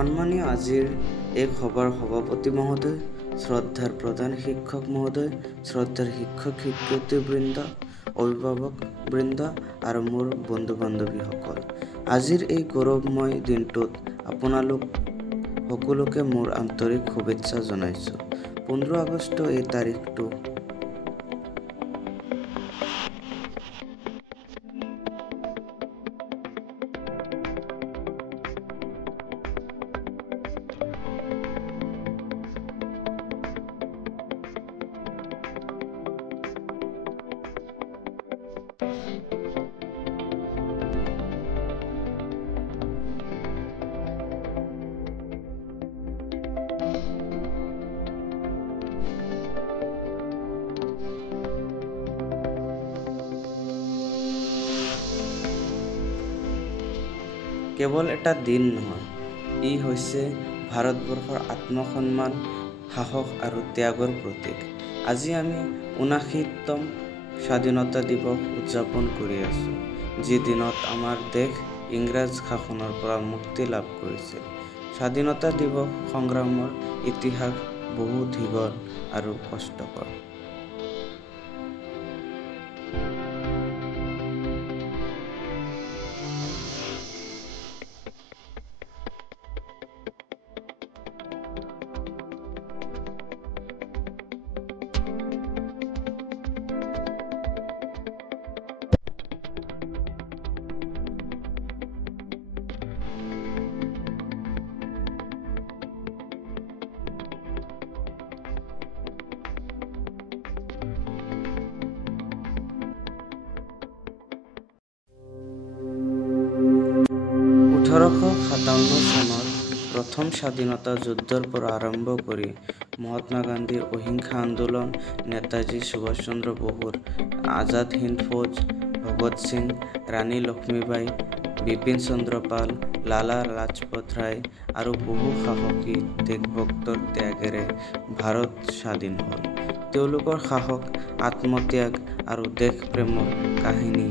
সন্মানীয় আজিৰ এই সভাৰ সভাপতি মহোদয়, শ্ৰদ্ধাৰ প্ৰধান শিক্ষক মহোদয়, শ্ৰদ্ধাৰ শিক্ষক শিক্ষয়িত্ৰীবৃন্দ, অভিভাৱক বৃন্দ আৰু মোৰ বন্ধু বান্ধৱীসকল, আজিৰ এই গৌৰৱময় দিনটোত আপোনালোক সকলোকে মোৰ আন্তৰিক শুভেচ্ছা জনাইছোঁ। 15 আগষ্ট এই তাৰিখটো কেৱল এটা দিন নহয়, ই হৈছে ভাৰতবৰ্ষৰ আত্মসন্মান, সাহস আৰু ত্যাগৰ প্ৰতীক। আজি আমি ৭৯তম স্বাধীনতা দিৱস উদযাপন কৰি আছোঁ, যি দিনত আমাৰ দেশ ইংৰাজ শাসনৰ পৰা মুক্তি লাভ কৰিছিল। স্বাধীনতা দিৱস সংগ্ৰামৰ ইতিহাস বহু দীঘল আৰু কষ্টকৰ। চনত প্ৰথম স্বাধীনতা যুদ্ধৰ পৰা আৰম্ভ কৰি মহাত্মা গান্ধীৰ অহিংসা আন্দোলন, নেতাজী সুভাষ চন্দ্ৰ বসুৰ আজাদ হিন্দ ফৌজ, ভগৎ সিং, ৰাণী লক্ষ্মীবাই, বিপিন চন্দ্ৰ পাল, লালা লাজপত ৰায় আৰু বহু সাহসী দেশভক্তৰ ত্যাগেৰে ভাৰত স্বাধীন হ'ল। তেওঁলোকৰ সাহস, আত্মত্যাগ আৰু দেশপ্ৰেমৰ কাহিনী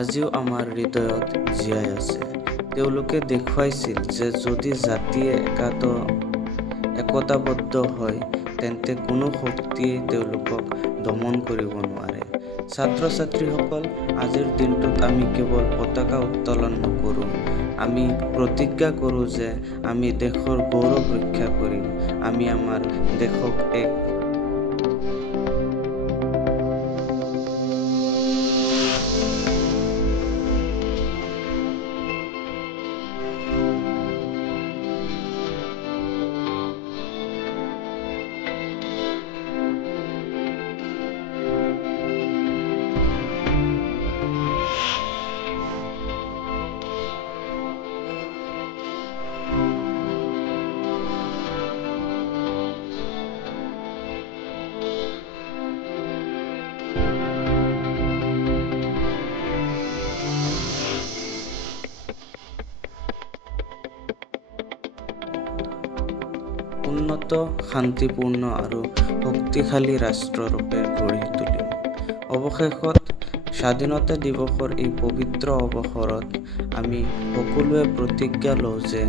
আজিও আমাৰ হৃদয়ত জীয়াই আছে। তেওঁলোকে দেখুৱাইছিল যে যদি জাতিয়ে একতাবদ্ধ হয়, তেন্তে কোনো শক্তিয়ে তেওঁলোকক দমন কৰিব নোৱাৰে। ছাত্ৰ-ছাত্ৰীসকল, আজিৰ দিনটোত আমি কেৱল পতাকা উত্তোলন নকৰোঁ, আমি প্ৰতিজ্ঞা কৰোঁ যে আমি দেশৰ গৌৰৱ ৰক্ষা কৰিম। আমি আমাৰ দেশক এক উন্নত, শান্তিপূৰ্ণ আৰু শক্তিশালী ৰাষ্ট্ৰৰূপে গঢ়ি তুলিম। অৱশেষত স্বাধীনতা দিৱসৰ এই পবিত্ৰ অৱসৰত আমি সকলোৱে প্ৰতিজ্ঞা লওঁ যে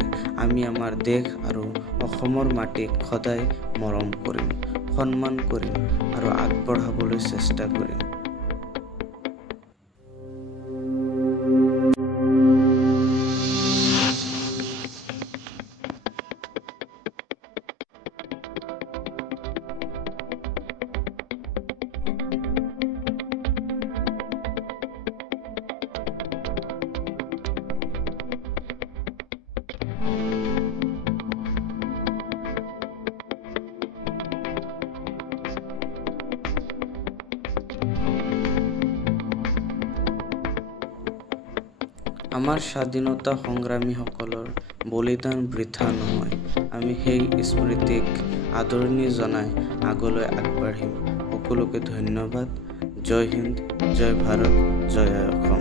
আমি আমাৰ দেশ আৰু অসমৰ মাটিক সদায় মৰম কৰিম, সন্মান কৰিম আৰু আগবঢ়াবলৈ চেষ্টা কৰিম। আমাৰ স্বাধীনতা সংগ্ৰামীসকলৰ বলিদান বৃথা নহয়। আমি সেই স্মৃতিক আদৰণি জনাই আগলৈ আগবাঢ়িম। সকলোকে ধন্যবাদ। জয় হিন্দ, জয় ভাৰত, জয় অসম।